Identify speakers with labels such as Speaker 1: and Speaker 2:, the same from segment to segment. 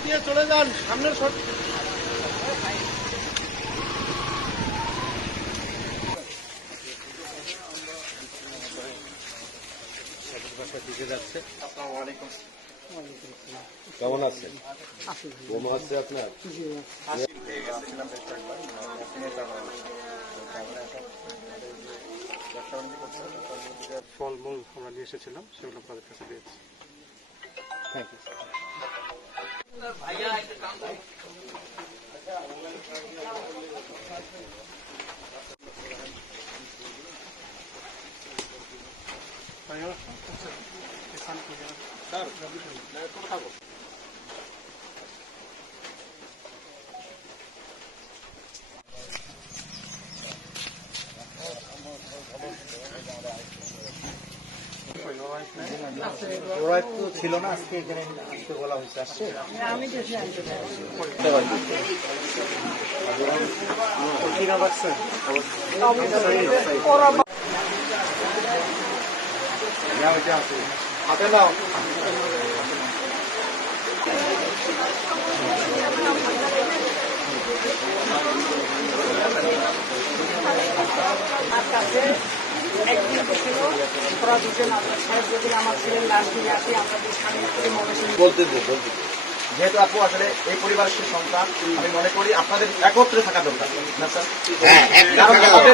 Speaker 1: দিয়ে চলে যান সামনের
Speaker 2: কেমন আছেন? বোমা আছে আপনার?
Speaker 3: ফলমূল আমরা নিয়ে এসেছিলাম সেগুলো আপনাদের কাছে দিয়েছি থ্যাংক ইউ
Speaker 4: ওরা তো ছিল না আজকে এখানে আসতে বলা হয়েছে আসছে? হাতে নাও
Speaker 5: কাছে ওরা দুজন আপনার সাহেব যদি আমার ছেলের লাশ নিয়ে আসি আমরা যে স্বামী মনে
Speaker 2: বলতে দে। বলতে
Speaker 4: যেহেতু আপু আসলে এই পরিবারের সে সন্তান আমি মনে করি আপনাদের একত্রে থাকা দরকার। না স্যার? কারণ আমাদের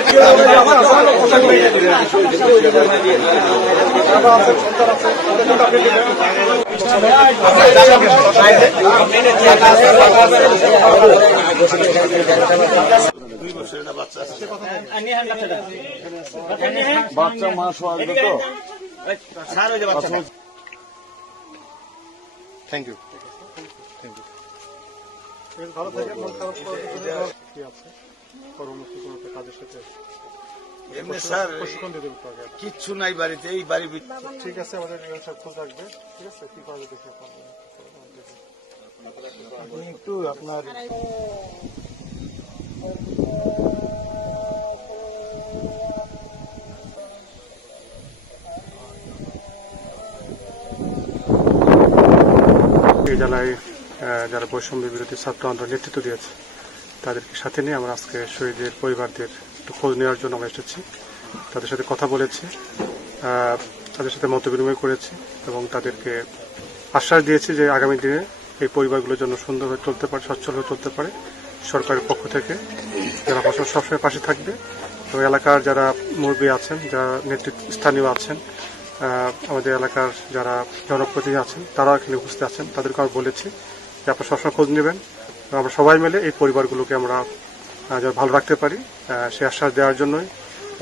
Speaker 2: বাচ্চা মা সোয়াগত তো? থ্যাংক ইউ
Speaker 3: বেশ ভালো থাকে মন খারাপ করার কিছু কি আছে কোনো কাজের সাথে
Speaker 6: এমনি স্যার কিচ্ছু নাই বাড়িতে এই বাড়ি
Speaker 3: ঠিক আছে আমাদের সব খোঁজ রাখবে। ঠিক আছে কি করা দেখে
Speaker 4: আপনি একটু আপনার
Speaker 3: এই জেলায় যারা বৈষম্য বিরোধী ছাত্র আন্দোলন নেতৃত্ব দিয়েছে, তাদেরকে সাথে নিয়ে আমরা আজকে শহীদের পরিবারদের একটু খোঁজ নেওয়ার জন্য আমরা এসেছি। তাদের সাথে কথা বলেছি তাদের সাথে মত বিনিময় করেছি এবং তাদেরকে আশ্বাস দিয়েছি যে আগামী দিনে এই পরিবারগুলোর জন্য সুন্দরভাবে চলতে পারে সচ্ছলভাবে চলতে পারে। সরকারের পক্ষ থেকে জেলা প্রশাসন সবসময় পাশে থাকবে এবং এলাকার যারা মুরব্বী আছেন, যারা নেতৃত্ব স্থানীয় আছেন আমাদের এলাকার যারা জনপ্রতিনিধি আছেন তারা এখানে উপস্থিত আছেন। তাদেরকে আমি বলেছি যে আপনারা সবসময় খোঁজ নেবেন। আমরা সবাই মিলে এই পরিবারগুলোকে আমরা যেন ভালো রাখতে পারি সে আশ্বাস দেওয়ার জন্যই।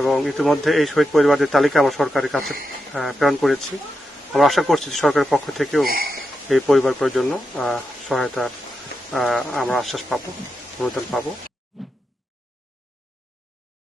Speaker 3: এবং ইতিমধ্যে এই শহীদ পরিবারদের তালিকা আমরা সরকারের কাছে প্রেরণ করেছি। আমরা আশা করছি যে সরকারের পক্ষ থেকেও এই পরিবারগুলোর জন্য সহায়তার আমরা আশ্বাস পাবো, অনুদান পাবো।